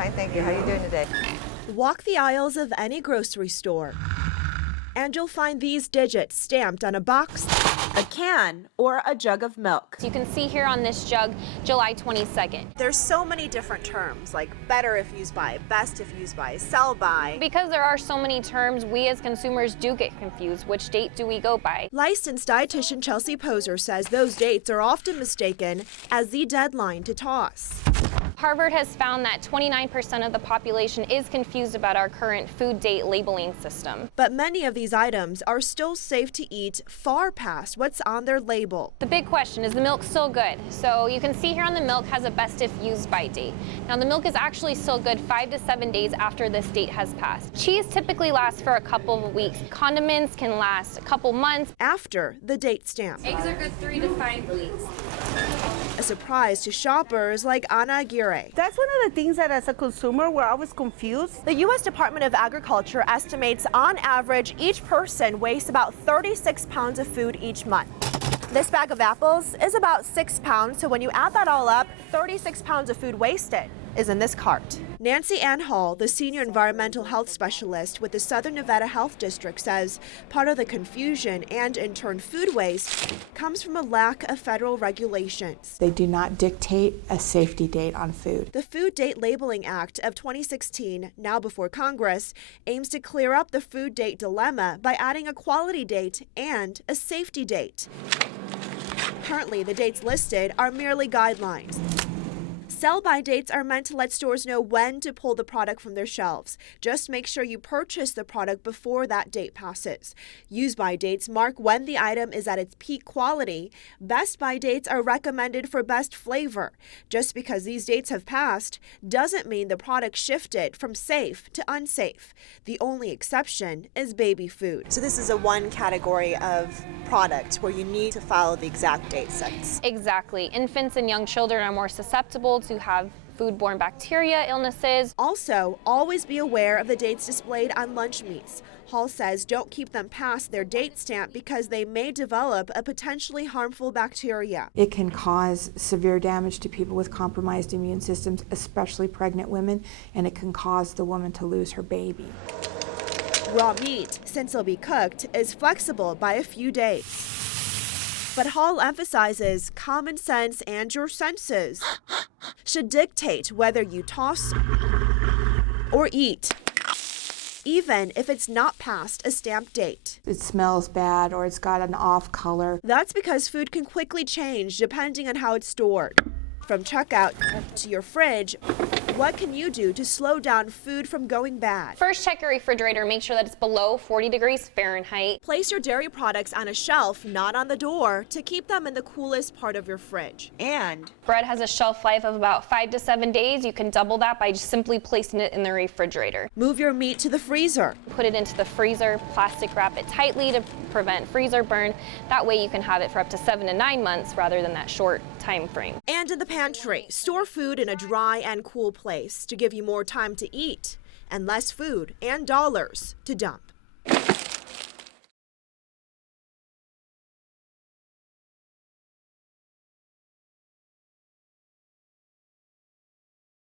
Fine, thank you. How are you doing today? Walk the aisles of any grocery store, and you'll find these digits stamped on a box, a can, or a jug of milk. You can see here on this jug, July 22nd. There's so many different terms, like better if used by, best if used by, sell by. Because there are so many terms, we as consumers do get confused. Which date do we go by? Licensed dietitian Chelsea Poser says those dates are often mistaken as the deadline to toss. Harvard has found that 29% of the population is confused about our current food date labeling system. But many of these items are still safe to eat far past what's on their label. The big question is the milk still good? So you can see here on the milk has a best if used by date. Now the milk is actually still good 5 to 7 days after this date has passed. Cheese typically lasts for a couple of weeks. Condiments can last a couple months After the date stamp. Eggs are good 3 to 5 weeks. A surprise to shoppers like Ana Aguirre. That's one of the things that as a consumer we're always confused. The U.S. Department of Agriculture estimates on average each person wastes about 36 pounds of food each month. This bag of apples is about 6 pounds, so when you add that all up, 36 pounds of food wasted is in this cart. Nancy Ann Hall, the senior environmental health specialist with the Southern Nevada Health District, says part of the confusion and in turn food waste comes from a lack of federal regulations. They do not dictate a safety date on food. The Food Date Labeling Act of 2016, now before Congress, aims to clear up the food date dilemma by adding a quality date and a safety date. Currently, the dates listed are merely guidelines. Sell-by dates are meant to let stores know when to pull the product from their shelves. Just make sure you purchase the product before that date passes. Use-by dates mark when the item is at its peak quality. Best-by dates are recommended for best flavor. Just because these dates have passed doesn't mean the product shifted from safe to unsafe. The only exception is baby food. So this is a one category of product where you need to follow the exact date sets. Exactly. Infants and young children are more susceptible to have foodborne bacteria illnesses. Also, always be aware of the dates displayed on lunch meats. Hall says don't keep them past their date stamp because they may develop a potentially harmful bacteria. It can cause severe damage to people with compromised immune systems, especially pregnant women, and it can cause the woman to lose her baby. Raw meat, since it'll be cooked, is flexible by a few days. But Hall emphasizes common sense and your senses should dictate whether you toss or eat, even if it's not past a stamped date. It smells bad or it's got an off color. That's because food can quickly change depending on how it's stored. From checkout to your fridge, what can you do to slow down food from going bad? First, check your refrigerator. Make sure that it's below 40 degrees Fahrenheit. Place your dairy products on a shelf, not on the door, to keep them in the coolest part of your fridge. And bread has a shelf life of about 5 to 7 days. You can double that by just simply placing it in the refrigerator. Move your meat to the freezer. Put it into the freezer, plastic wrap it tightly to prevent freezer burn. That way you can have it for up to 7 to 9 months rather than that short time frame. And in the pantry, store food in a dry and cool place to give you more time to eat and less food and dollars to dump.